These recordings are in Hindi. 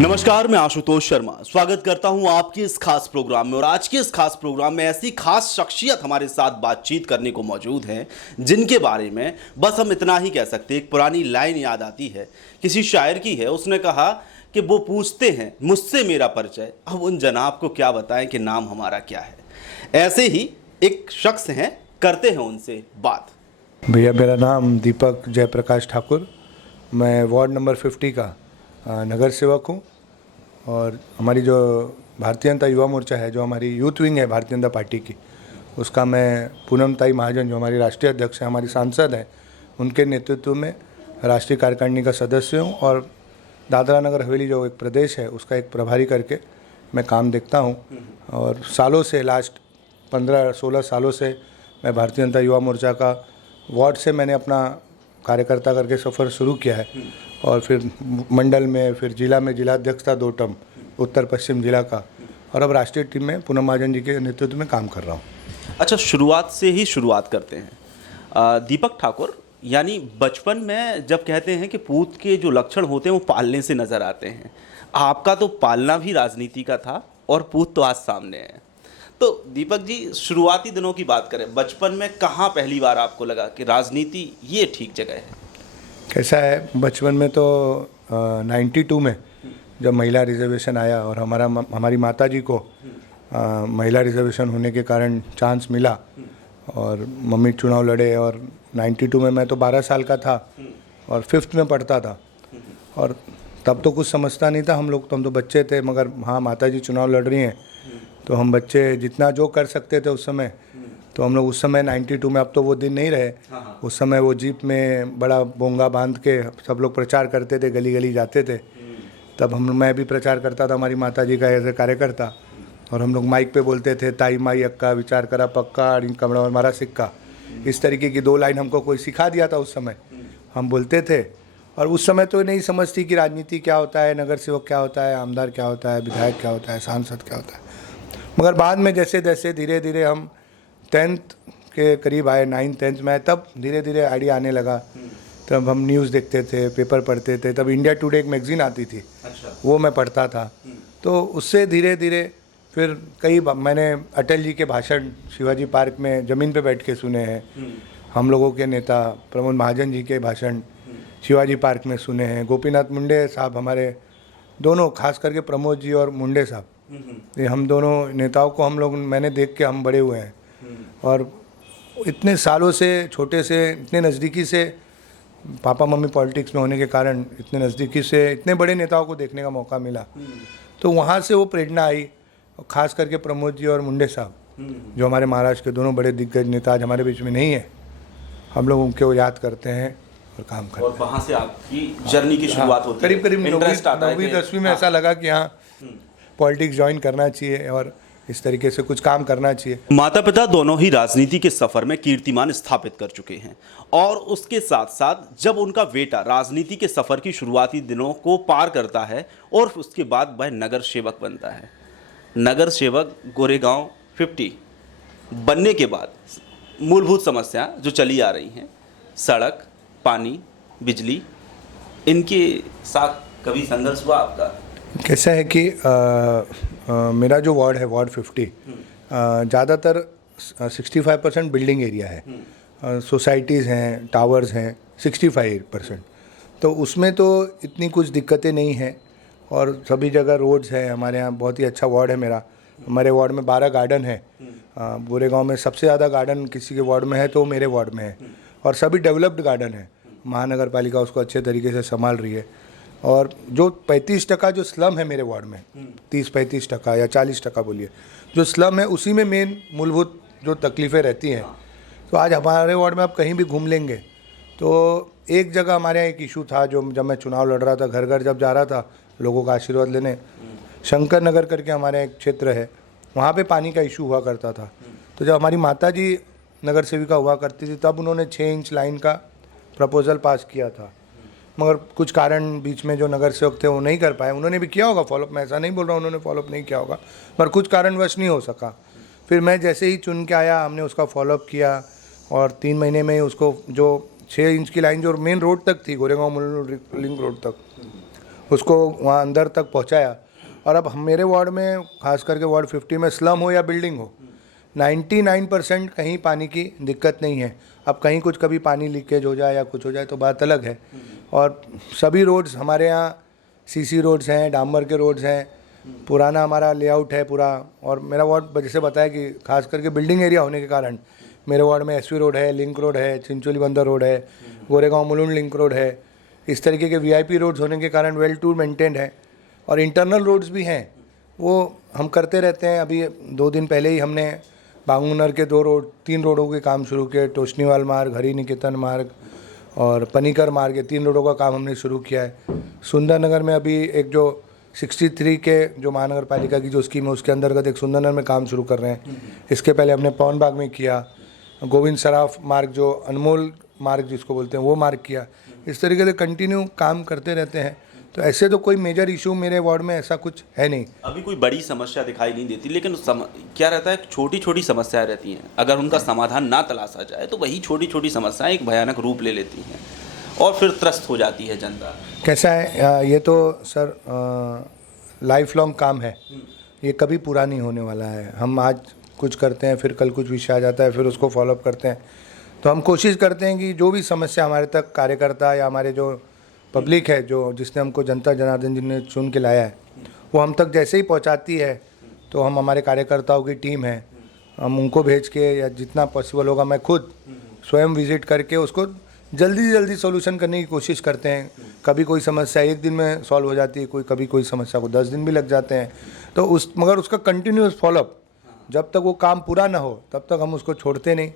नमस्कार, मैं आशुतोष शर्मा स्वागत करता हूं आपके इस खास प्रोग्राम में। और आज के इस खास प्रोग्राम में ऐसी खास शख्सियत हमारे साथ बातचीत करने को मौजूद हैं जिनके बारे में बस हम इतना ही कह सकते हैं। एक पुरानी लाइन याद आती है, किसी शायर की है। उसने कहा कि वो पूछते हैं मुझसे मेरा परिचय, अब उन जनाब को क्या बताएं कि नाम हमारा क्या है। ऐसे ही एक शख्स हैं, करते हैं उनसे बात। भैया, मेरा नाम दीपक जयप्रकाश ठाकुर, मैं वार्ड नंबर 50 का नगर सेवक हूँ। और हमारी जो भारतीय जनता युवा मोर्चा है, जो हमारी यूथ विंग है भारतीय जनता पार्टी की, उसका मैं पूनमताई महाजन, जो हमारी राष्ट्रीय अध्यक्ष हैं, हमारी सांसद हैं, उनके नेतृत्व में राष्ट्रीय कार्यकारिणी का सदस्य हूँ। और दादरा नगर हवेली जो एक प्रदेश है, उसका एक प्रभारी करके मैं काम देखता हूँ। और सालों से, लास्ट 15-16 सालों से मैं भारतीय जनता युवा मोर्चा का वार्ड से मैंने अपना कार्यकर्ता करके सफ़र शुरू किया है। और फिर मंडल में, फिर जिला में जिलाध्यक्ष था 2 टर्म उत्तर पश्चिम जिला का। और अब राष्ट्रीय टीम में पूनम महाजन जी के नेतृत्व में काम कर रहा हूँ। अच्छा, शुरुआत से ही शुरुआत करते हैं। दीपक ठाकुर, यानी बचपन में जब कहते हैं कि पूत के जो लक्षण होते हैं वो पालने से नज़र आते हैं, आपका तो पालना भी राजनीति का था और पूत तो आज सामने है। तो दीपक जी, शुरुआती दिनों की बात करें, बचपन में कहाँ पहली बार आपको लगा कि राजनीति ये ठीक जगह है? कैसा है, बचपन में तो 92 में जब महिला रिजर्वेशन आया और हमारी माता जी को महिला रिजर्वेशन होने के कारण चांस मिला और मम्मी चुनाव लड़े। और 92 में मैं तो 12 साल का था और 5th में पढ़ता था। और तब तो कुछ समझता नहीं था, हम तो बच्चे थे। मगर हाँ, माता जी चुनाव लड़ रही हैं तो हम बच्चे जितना जो कर सकते थे उस समय, तो हम लोग उस समय 92 में, अब तो वो दिन नहीं रहे, उस समय वो जीप में बड़ा बोंगा बांध के सब लोग प्रचार करते थे, गली गली जाते थे। तब मैं भी प्रचार करता था हमारी माता जी का एज ए कार्यकर्ता। और हम लोग माइक पे बोलते थे, ताई माई अक्का विचार करा पक्का कमड़ा और मारा सिक्का। इस तरीके की 2 लाइन हमको कोई सिखा दिया था उस समय, हम बोलते थे। और उस समय तो नहीं समझती कि राजनीति क्या होता है, नगर सेवक क्या होता है, आमदार क्या होता है, विधायक क्या होता है, सांसद क्या होता है। मगर बाद में जैसे जैसे धीरे धीरे हम 10th के करीब आए, 9th-10th में आए, तब धीरे धीरे आइडिया आने लगा। तब हम न्यूज़ देखते थे, पेपर पढ़ते थे। तब इंडिया टुडे एक मैगज़ीन आती थी, वो मैं पढ़ता था। तो उससे धीरे धीरे फिर मैंने अटल जी के भाषण शिवाजी पार्क में ज़मीन पे बैठ के सुने हैं। हम लोगों के नेता प्रमोद महाजन जी के भाषण शिवाजी पार्क में सुने हैं। गोपीनाथ मुंडे साहब हमारे दोनों, खास करके प्रमोद जी और मुंडे साहब, ये हम दोनों नेताओं को मैंने देख के हम बड़े हुए हैं। और इतने सालों से, छोटे से इतने नज़दीकी से, पापा मम्मी पॉलिटिक्स में होने के कारण इतने नज़दीकी से इतने बड़े नेताओं को देखने का मौका मिला। तो वहाँ से वो प्रेरणा आई। खास करके प्रमोद जी और मुंडे साहब, जो हमारे महाराष्ट्र के दोनों बड़े दिग्गज नेता आज हमारे बीच में नहीं है, हम लोग उनको याद करते हैं और काम करते हैं। और वहाँ से आपकी जर्नी की शुरुआत होती है। करीब करीब 9वीं-10वीं में ऐसा लगा कि हाँ, पॉलिटिक्स ज्वाइन करना चाहिए और इस तरीके से कुछ काम करना चाहिए। माता पिता दोनों ही राजनीति के सफर में कीर्तिमान स्थापित कर चुके हैं और उसके साथ साथ जब उनका बेटा राजनीति के सफर की शुरुआती दिनों को पार करता है और उसके बाद वह नगर सेवक बनता है। नगर सेवक गोरेगांव 50 बनने के बाद मूलभूत समस्या जो चली आ रही हैं, सड़क, पानी, बिजली, इनके साथ कभी संघर्ष हुआ आपका? कैसा है कि मेरा जो वार्ड है, वार्ड 50, ज़्यादातर 65% बिल्डिंग एरिया है। सोसाइटीज़ हैं, टावर्स हैं 65%। तो उसमें तो इतनी कुछ दिक्कतें नहीं हैं और सभी जगह रोड्स हैं। हमारे यहाँ बहुत ही अच्छा वार्ड है मेरा। हमारे वार्ड में 12 गार्डन है। गोरेगांव में सबसे ज़्यादा गार्डन किसी के वार्ड में है तो मेरे वार्ड में है। और सभी डेवलप्ड गार्डन है। महानगर पालिका उसको अच्छे तरीके से संभाल रही है। और जो 35% जो स्लम है मेरे वार्ड में, 30-35% या 40% बोलिए, जो स्लम है उसी में मेन मूलभूत जो तकलीफ़ें रहती हैं। तो आज हमारे वार्ड में आप कहीं भी घूम लेंगे तो एक जगह हमारे यहाँ एक इशू था, जो जब मैं चुनाव लड़ रहा था, घर घर जब जा रहा था लोगों का आशीर्वाद लेने, शंकर नगर करके हमारे एक क्षेत्र है, वहाँ पे पानी का इशू हुआ करता था। तो जब हमारी माता जी नगर सेविका हुआ करती थी तब उन्होंने 6 इंच लाइन का प्रपोज़ल पास किया था। मगर कुछ कारण बीच में जो नगर सेवक थे वो नहीं कर पाए। उन्होंने भी किया होगा फॉलोअप, मैं ऐसा नहीं बोल रहा हूँ उन्होंने फॉलोअप नहीं किया होगा, पर कुछ कारणवश नहीं हो सका। फिर मैं जैसे ही चुन के आया, हमने उसका फॉलोअप किया और 3 महीने में उसको जो 6 इंच की लाइन जो मेन रोड तक थी, गोरेगांव मुलुंड लिंक रोड तक, उसको वहाँ अंदर तक पहुँचाया। और अब मेरे वार्ड में, खास करके वार्ड 50 में, स्लम हो या बिल्डिंग हो, 99% कहीं पानी की दिक्कत नहीं है। अब कहीं कुछ कभी पानी लीकेज हो जाए या कुछ हो जाए तो बात अलग है। और सभी रोड्स हमारे यहाँ सीसी रोड्स हैं, डामर के रोड्स हैं, पुराना हमारा लेआउट है पूरा। और मेरा वार्ड जैसे बताया कि खास करके बिल्डिंग एरिया होने के कारण मेरे वार्ड में एसवी रोड है, लिंक रोड है, चिंचोली बंदर रोड है, गोरेगांव मुलुंड लिंक रोड है। इस तरीके के वीआईपी रोड्स होने के कारण वेल टू मेंटेन्ड है। और इंटरनल रोड्स भी हैं, वो हम करते रहते हैं। अभी 2 दिन पहले ही हमने बांगुनर के 3 रोडों के काम शुरू किए। टोशनीवाल मार्ग, हरि निकेतन मार्ग और पनीकर मार्ग, ये 3 रोडों का काम हमने शुरू किया है। सुंदरनगर में अभी एक जो 63 के जो महानगर पालिका की जो स्कीम है उसके अंतर्गत एक सुंदरनगर में काम शुरू कर रहे हैं। इसके पहले हमने पवन बाग में किया, गोविंद सराफ मार्ग जो अनमोल मार्ग जिसको बोलते हैं वो मार्ग किया। इस तरीके से कंटिन्यू काम करते रहते हैं। तो ऐसे तो कोई मेजर इशू मेरे वार्ड में ऐसा कुछ है नहीं। अभी कोई बड़ी समस्या दिखाई नहीं देती, लेकिन क्या रहता है, छोटी छोटी समस्याएं रहती हैं। अगर उनका समाधान ना तलाशा जाए तो वही छोटी छोटी समस्याएं एक भयानक रूप ले लेती हैं और फिर त्रस्त हो जाती है जनता। कैसा है, ये तो सर लाइफ लॉन्ग काम है, ये कभी पूरा नहीं होने वाला है। हम आज कुछ करते हैं, फिर कल कुछ विषय आ जाता है, फिर उसको फॉलोअप करते हैं। तो हम कोशिश करते हैं कि जो भी समस्या हमारे तक कार्यकर्ता या हमारे जो पब्लिक है, जो जिसने हमको जनता जनार्दन जी ने चुन के लाया है, वो हम तक जैसे ही पहुंचाती है तो हम, हमारे कार्यकर्ताओं की टीम है, हम उनको भेज के या जितना पॉसिबल होगा मैं खुद स्वयं विजिट करके उसको जल्दी से जल्दी सॉल्यूशन करने की कोशिश करते हैं। कभी कोई समस्या 1 दिन में सॉल्व हो जाती है, कभी कोई समस्या को 10 दिन भी लग जाते हैं। तो मगर उसका कंटिन्यूस फॉलोअप, जब तक वो काम पूरा ना हो तब तक हम उसको छोड़ते नहीं,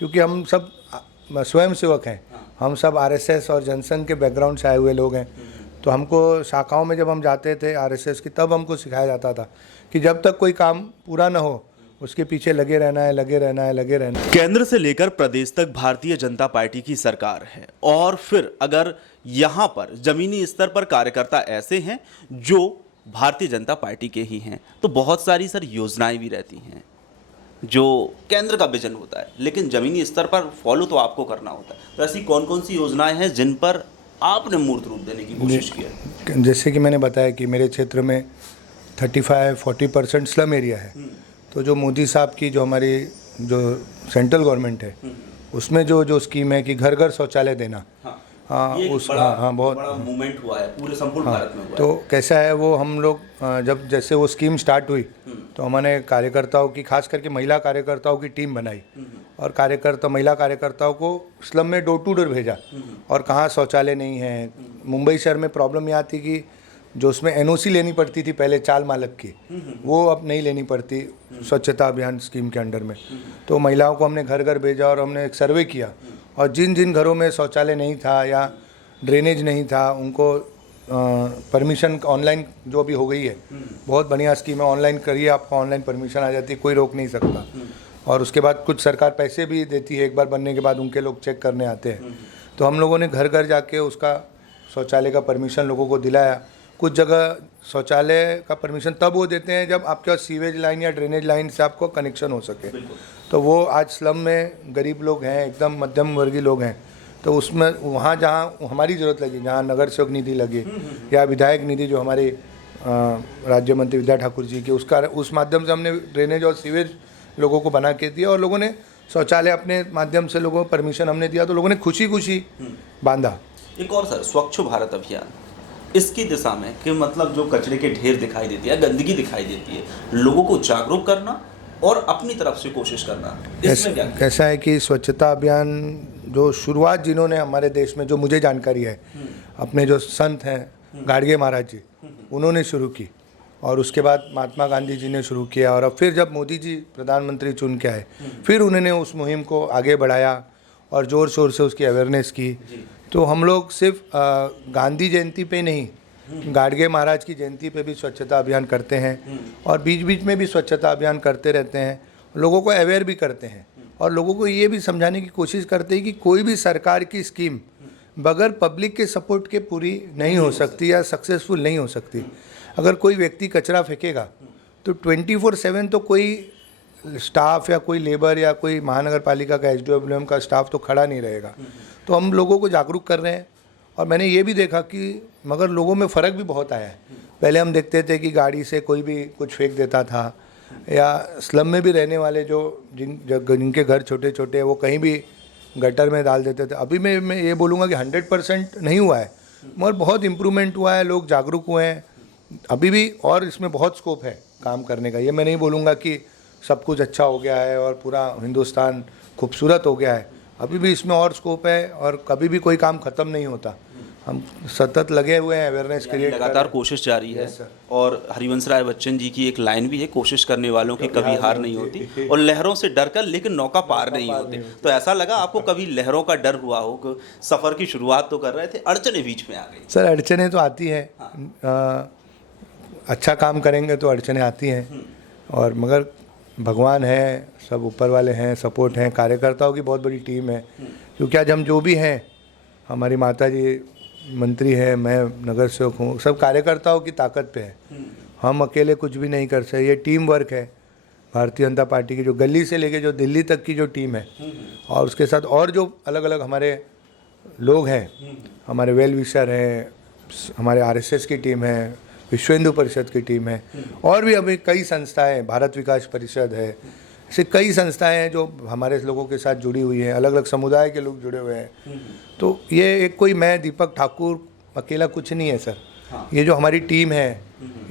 क्योंकि हम सब स्वयं सेवक हैं। हम सब आरएसएस और जनसंघ के बैकग्राउंड से आए हुए लोग हैं। तो हमको शाखाओं में जब हम जाते थे आरएसएस की, तब हमको सिखाया जाता था कि जब तक कोई काम पूरा ना हो उसके पीछे लगे रहना है, लगे रहना है, लगे रहना है। केंद्र से लेकर प्रदेश तक भारतीय जनता पार्टी की सरकार है, और फिर अगर यहाँ पर जमीनी स्तर पर कार्यकर्ता ऐसे हैं जो भारतीय जनता पार्टी के ही हैं, तो बहुत सारी सर योजनाएं भी रहती हैं जो केंद्र का विजन होता है, लेकिन जमीनी स्तर पर फॉलो तो आपको करना होता है। तो ऐसी कौन कौन सी योजनाएं हैं जिन पर आपने मूर्त रूप देने की कोशिश की है? जैसे कि मैंने बताया कि मेरे क्षेत्र में 35-40% स्लम एरिया है। तो जो मोदी साहब की जो हमारी जो सेंट्रल गवर्नमेंट है उसमें जो स्कीम है कि घर घर शौचालय देना, बहुत बड़ा मूवमेंट हुआ है पूरे संपूर्ण भारत में हुआ तो है। कैसा है वो, हम लोग जब जैसे वो स्कीम स्टार्ट हुई तो हमने कार्यकर्ताओं की, खास करके महिला कार्यकर्ताओं की टीम बनाई और महिला कार्यकर्ताओं को स्लम में डोर टू डोर भेजा और कहाँ शौचालय नहीं है। मुंबई शहर में प्रॉब्लम यहाँ थी कि जो उसमें एनओसी लेनी पड़ती थी पहले चाल मालक की, वो अब नहीं लेनी पड़ती स्वच्छता अभियान स्कीम के अंडर में। तो महिलाओं को हमने घर घर भेजा और हमने एक सर्वे किया, और जिन जिन घरों में शौचालय नहीं था या ड्रेनेज नहीं था उनको परमिशन ऑनलाइन जो भी हो गई है, बहुत बढ़िया स्कीम है। ऑनलाइन करिए, आपको ऑनलाइन परमिशन आ जाती है, कोई रोक नहीं सकता। और उसके बाद कुछ सरकार पैसे भी देती है, एक बार बनने के बाद उनके लोग चेक करने आते हैं। तो हम लोगों ने घर घर जाके उसका शौचालय का परमिशन लोगों को दिलाया। कुछ जगह शौचालय का परमिशन तब वो देते हैं जब आपके पास सीवेज लाइन या ड्रेनेज लाइन से आपको कनेक्शन हो सके। तो वो आज स्लम में गरीब लोग हैं, एकदम मध्यम वर्गीय लोग हैं, तो उसमें वहाँ जहाँ हमारी ज़रूरत लगी, जहाँ नगर सेवक निधि लगी या विधायक निधि जो हमारे राज्य मंत्री विद्या ठाकुर जी की, उस माध्यम से हमने ड्रेनेज और सीवेज लोगों को बना के दिया और लोगों ने शौचालय अपने माध्यम से लोगों को परमिशन हमने दिया, तो लोगों ने खुशी खुशी बांधा। एक और सर, स्वच्छ भारत अभियान, इसकी दिशा में कि मतलब जो कचरे के ढेर दिखाई देती है, गंदगी दिखाई देती है, लोगों को जागरूक करना और अपनी तरफ से कोशिश करना, इसमें क्या? कैसा है कि स्वच्छता अभियान जो शुरुआत जिन्होंने हमारे देश में, जो मुझे जानकारी है, अपने जो संत हैं गाडगे महाराज जी, उन्होंने शुरू की, और उसके बाद महात्मा गांधी जी ने शुरू किया, और अब फिर जब मोदी जी प्रधानमंत्री चुन के आए फिर उन्होंने उस मुहिम को आगे बढ़ाया और ज़ोर शोर से उसकी अवेयरनेस की। तो हम लोग सिर्फ गांधी जयंती पे नहीं, गाडगे महाराज की जयंती पे भी स्वच्छता अभियान करते हैं और बीच बीच में भी स्वच्छता अभियान करते रहते हैं, लोगों को अवेयर भी करते हैं और लोगों को ये भी समझाने की कोशिश करते हैं कि कोई भी सरकार की स्कीम बगैर पब्लिक के सपोर्ट के पूरी नहीं हो सकती या सक्सेसफुल नहीं हो सकती। अगर कोई व्यक्ति कचरा फेंकेगा तो 24/7 तो कोई स्टाफ या कोई लेबर या कोई महानगर पालिका का SDO का स्टाफ तो खड़ा नहीं रहेगा। तो हम लोगों को जागरूक कर रहे हैं, और मैंने ये भी देखा कि मगर लोगों में फ़र्क भी बहुत आया है। पहले हम देखते थे कि गाड़ी से कोई भी कुछ फेंक देता था, या स्लम में भी रहने वाले जिनके घर छोटे छोटे हैं वो कहीं भी गटर में डाल देते थे। अभी मैं ये बोलूँगा कि 100% नहीं हुआ है, मगर बहुत इम्प्रूवमेंट हुआ है, लोग जागरूक हुए हैं अभी भी, और इसमें बहुत स्कोप है काम करने का। ये मैं नहीं बोलूँगा कि सब कुछ अच्छा हो गया है और पूरा हिंदुस्तान खूबसूरत हो गया है, अभी भी इसमें और स्कोप है और कभी भी कोई काम ख़त्म नहीं होता। हम सतत लगे हुए हैं अवेयरनेस क्रिएट, लगातार कोशिश जारी है। और हरिवंश राय बच्चन जी की एक लाइन भी है, कोशिश करने वालों की कभी हार नहीं होती, और लहरों से डरकर लेकिन नौका पार नहीं होती। तो ऐसा लगा आपको कभी लहरों का डर हुआ हो कि सफ़र की शुरुआत तो कर रहे थे, अड़चने बीच में आ गई? सर अड़चने तो आती है, अच्छा काम करेंगे तो अड़चने आती हैं, और मगर भगवान है, सब ऊपर वाले हैं, सपोर्ट हैं, कार्यकर्ताओं की बहुत बड़ी टीम है। क्योंकि आज हम जो भी हैं, हमारी माता जी मंत्री है, मैं नगर सेवक हूँ, सब कार्यकर्ताओं की ताकत पे है। हम अकेले कुछ भी नहीं कर सकते, ये टीम वर्क है भारतीय जनता पार्टी की, जो गली से लेके जो दिल्ली तक की जो टीम है, और उसके साथ और जो अलग अलग हमारे लोग हैं, हमारे वेल विशर हैं, हमारे आरएसएस की टीम है, विश्व हिंदू परिषद की टीम है, और भी अभी कई संस्थाएं, भारत विकास परिषद है, ऐसे कई संस्थाएं हैं जो हमारे लोगों के साथ जुड़ी हुई हैं, अलग अलग समुदाय के लोग जुड़े हुए हैं। तो ये एक कोई मैं दीपक ठाकुर अकेला कुछ नहीं है सर, ये जो हमारी टीम है,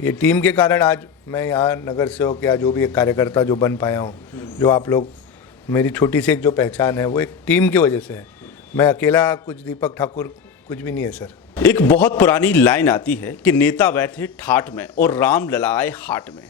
ये टीम के कारण आज मैं यहाँ नगर सेवक या जो भी एक कार्यकर्ता जो बन पाया हूँ, जो आप लोग मेरी छोटी सी एक जो पहचान है वो एक टीम की वजह से है। मैं अकेला कुछ दीपक ठाकुर कुछ भी नहीं है सर। एक बहुत पुरानी लाइन आती है कि नेता बैठे ठाठ में और राम ललाए हाट में।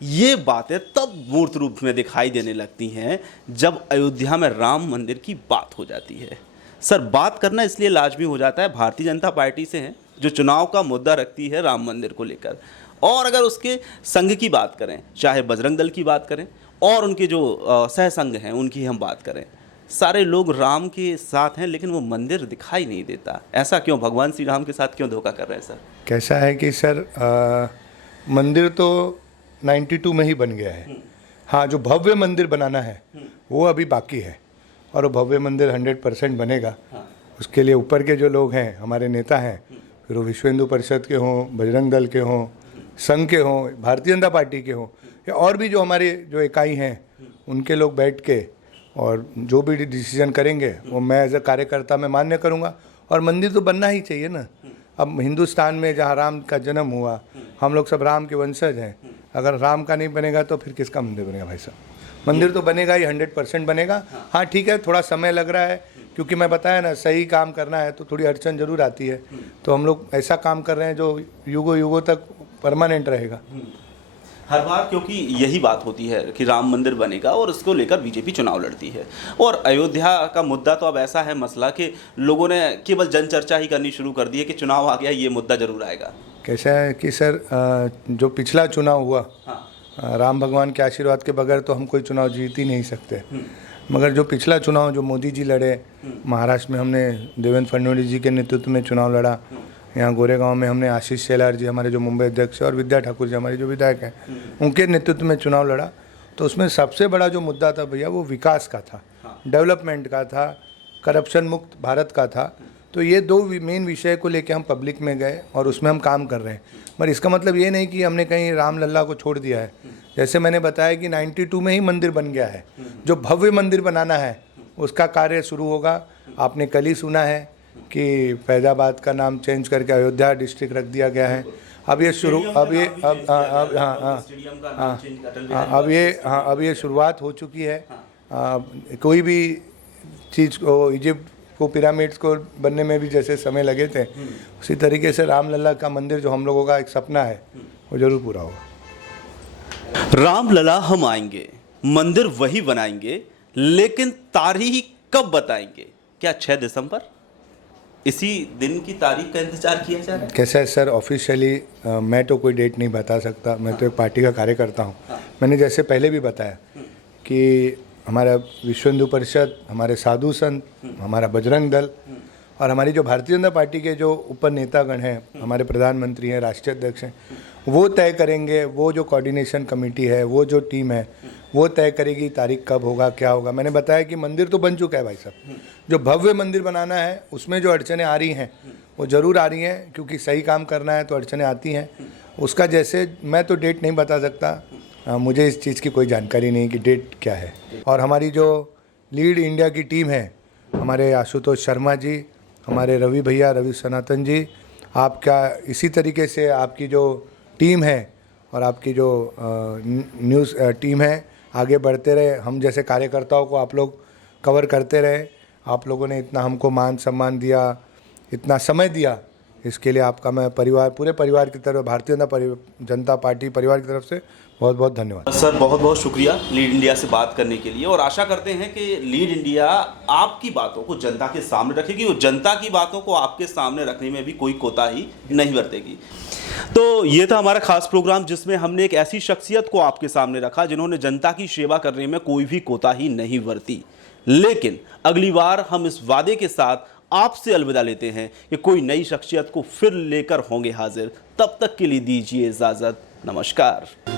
ये बातें तब मूर्त रूप में दिखाई देने लगती हैं जब अयोध्या में राम मंदिर की बात हो जाती है। सर, बात करना इसलिए लाजमी हो जाता है, भारतीय जनता पार्टी से हैं जो चुनाव का मुद्दा रखती है राम मंदिर को लेकर, और अगर उसके संघ की बात करें, चाहे बजरंग दल की बात करें और उनके जो सह संघ हैं उनकी हम बात करें, सारे लोग राम के साथ हैं, लेकिन वो मंदिर दिखाई नहीं देता। ऐसा क्यों? भगवान श्री राम के साथ क्यों धोखा कर रहे हैं सर? कैसा है कि सर मंदिर तो 92 में ही बन गया है। हाँ, जो भव्य मंदिर बनाना है वो अभी बाकी है, और वो भव्य मंदिर 100% बनेगा। उसके लिए ऊपर के जो लोग हैं, हमारे नेता हैं, फिर वो विश्व हिंदू परिषद के हों, बजरंग दल के हों, संघ के हों, भारतीय जनता पार्टी के हों, या और भी जो हमारे जो इकाई हैं, उनके लोग बैठ के और जो भी डिसीजन करेंगे वो मैं एज ए कार्यकर्ता में मान्य करूँगा। और मंदिर तो बनना ही चाहिए ना। अब हिंदुस्तान में जहाँ राम का जन्म हुआ, हम लोग सब राम के वंशज हैं, अगर राम का नहीं बनेगा तो फिर किसका मंदिर बनेगा भाई साहब? मंदिर तो बनेगा ही, 100% बनेगा। हाँ ठीक है, थोड़ा समय लग रहा है, क्योंकि मैं बताया ना, सही काम करना है तो थोड़ी अड़चन जरूर आती है। तो हम लोग ऐसा काम कर रहे हैं जो युगों युगों तक परमानेंट रहेगा हर बार, क्योंकि यही बात होती है कि राम मंदिर बनेगा और इसको लेकर बीजेपी चुनाव लड़ती है। और अयोध्या का मुद्दा तो अब ऐसा है मसला कि लोगों ने केवल जनचर्चा ही करनी शुरू कर दी है कि चुनाव आ गया, ये मुद्दा जरूर आएगा। कैसा है कि सर जो पिछला चुनाव हुआ, राम भगवान के आशीर्वाद के बगैर तो हम कोई चुनाव जीत ही नहीं सकते। मगर जो पिछला चुनाव जो मोदी जी लड़े, महाराष्ट्र में हमने देवेंद्र फडणवीस जी के नेतृत्व में चुनाव लड़ा, यहाँ गोरेगांव में हमने आशीष शेलार जी हमारे जो मुंबई अध्यक्ष और विद्या ठाकुर जी हमारे जो विधायक हैं, उनके नेतृत्व में चुनाव लड़ा। तो उसमें सबसे बड़ा जो मुद्दा था भैया, वो विकास का था, डेवलपमेंट का था, करप्शन मुक्त भारत का था। तो ये दो मेन विषय को लेके हम पब्लिक में गए और उसमें हम काम कर रहे हैं। पर इसका मतलब ये नहीं कि हमने कहीं राम लल्ला को छोड़ दिया है। जैसे मैंने बताया कि 92 में ही मंदिर बन गया है। जो भव्य मंदिर बनाना है उसका कार्य शुरू होगा। आपने कल ही सुना है कि फैजाबाद का नाम चेंज करके अयोध्या डिस्ट्रिक्ट रख दिया गया है। अब ये शुरू अब ये शुरुआत हो चुकी है। कोई भी चीज़ को, इजिप्ट को पिरामिड्स को बनने में भी जैसे समय लगे थे, उसी तरीके से रामलला का मंदिर जो हम लोगों का एक सपना है वो जरूर पूरा होगा। रामलला हम आएंगे, मंदिर वही बनाएंगे, लेकिन तारीख कब बताएंगे? क्या 6 दिसंबर? इसी दिन की तारीख का इंतजार किया जा रहा है? कैसा है सर, ऑफिशियली मैं तो कोई डेट नहीं बता सकता। मैं तो एक पार्टी का कार्यकर्ता हूँ। मैंने जैसे पहले भी बताया कि हमारा विश्व हिंदू परिषद, हमारे साधु संत, हमारा बजरंग दल और हमारी जो भारतीय जनता पार्टी के जो ऊपर नेतागण हैं, हमारे प्रधानमंत्री हैं, राष्ट्रीय अध्यक्ष हैं, वो तय करेंगे। वो जो कोऑर्डिनेशन कमेटी है, वो जो टीम है, वो तय करेगी तारीख कब होगा, क्या होगा। मैंने बताया कि मंदिर तो बन चुका है भाई साहब। जो भव्य मंदिर बनाना है उसमें जो अड़चनें आ रही हैं वो ज़रूर आ रही हैं, क्योंकि सही काम करना है तो अड़चनें आती हैं। उसका जैसे मैं तो डेट नहीं बता सकता, मुझे इस चीज़ की कोई जानकारी नहीं कि डेट क्या है। और हमारी जो लीड इंडिया की टीम है, हमारे आशुतोष शर्मा जी, हमारे रवि भैया, रवि सनातन जी, आपका इसी तरीके से आपकी जो टीम है और आपकी जो न्यूज़ टीम है आगे बढ़ते रहे। हम जैसे कार्यकर्ताओं को आप लोग कवर करते रहे। आप लोगों ने इतना हमको मान सम्मान दिया, इतना समय दिया, इसके लिए आपका मैं पूरे परिवार की तरफ, भारतीय जनता पार्टी परिवार की तरफ से बहुत बहुत धन्यवाद। सर बहुत बहुत शुक्रिया लीड इंडिया से बात करने के लिए, और आशा करते हैं कि लीड इंडिया आपकी बातों को जनता के सामने रखेगी और जनता की बातों को आपके सामने रखने में भी कोई कोताही नहीं बरतेगी। तो ये था हमारा खास प्रोग्राम, जिसमें हमने एक ऐसी शख्सियत को आपके सामने रखा जिन्होंने जनता की सेवा करने में कोई भी कोताही नहीं बरती। लेकिन अगली बार हम इस वादे के साथ आपसे अलविदा लेते हैं कि कोई नई शख्सियत को फिर लेकर होंगे हाजिर। तब तक के लिए दीजिए इजाजत। नमस्कार।